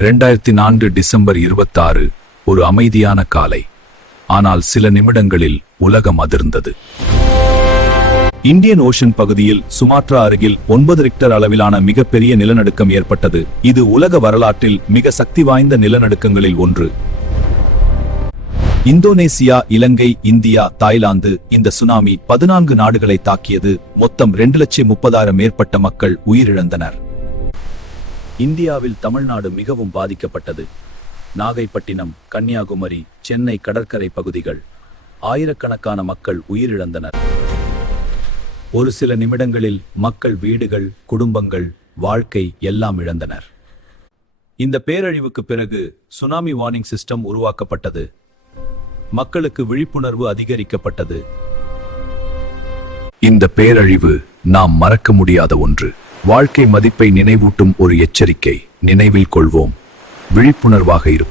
2004 December 26 ஒரு அமைதியான காலை. ஆனால் சில நிமிடங்களில் உலகம் அதிர்ந்தது. இந்தியன் ஓஷன் பகுதியில் சுமாத்ரா அருகில் 9 ரிக்டர் அளவிலான மிகப்பெரிய நிலநடுக்கம் ஏற்பட்டது. இது உலக வரலாற்றில் மிக சக்தி வாய்ந்த நிலநடுக்கங்களில் ஒன்று. இந்தோனேசியா, இலங்கை, இந்தியா, தாய்லாந்து இந்த சுனாமி 14 நாடுகளை தாக்கியது. மொத்தம் 2,30,000 மேற்பட்ட மக்கள் உயிரிழந்தனர். இந்தியாவில் தமிழ்நாடு மிகவும் பாதிக்கப்பட்டது. நாகைப்பட்டினம், கன்னியாகுமரி, சென்னை கடற்கரை பகுதிகள் ஆயிரக்கணக்கான மக்கள் உயிரிழந்தனர். ஒரு சில நிமிடங்களில் மக்கள் வீடுகள், குடும்பங்கள், வாழ்க்கை எல்லாம் இழந்தனர். இந்த பேரழிவுக்கு பிறகு சுனாமி வார்னிங் சிஸ்டம் உருவாக்கப்பட்டது. மக்களுக்கு விழிப்புணர்வு அதிகரிக்கப்பட்டது. இந்த பேரழிவு நாம் மறக்க முடியாத ஒன்று. வாழ்க்கை மதிப்பை நினைவூட்டும் ஒரு எச்சரிக்கை. நினைவில் கொள்வோம், விழிப்புணர்வாக இருப்போம்.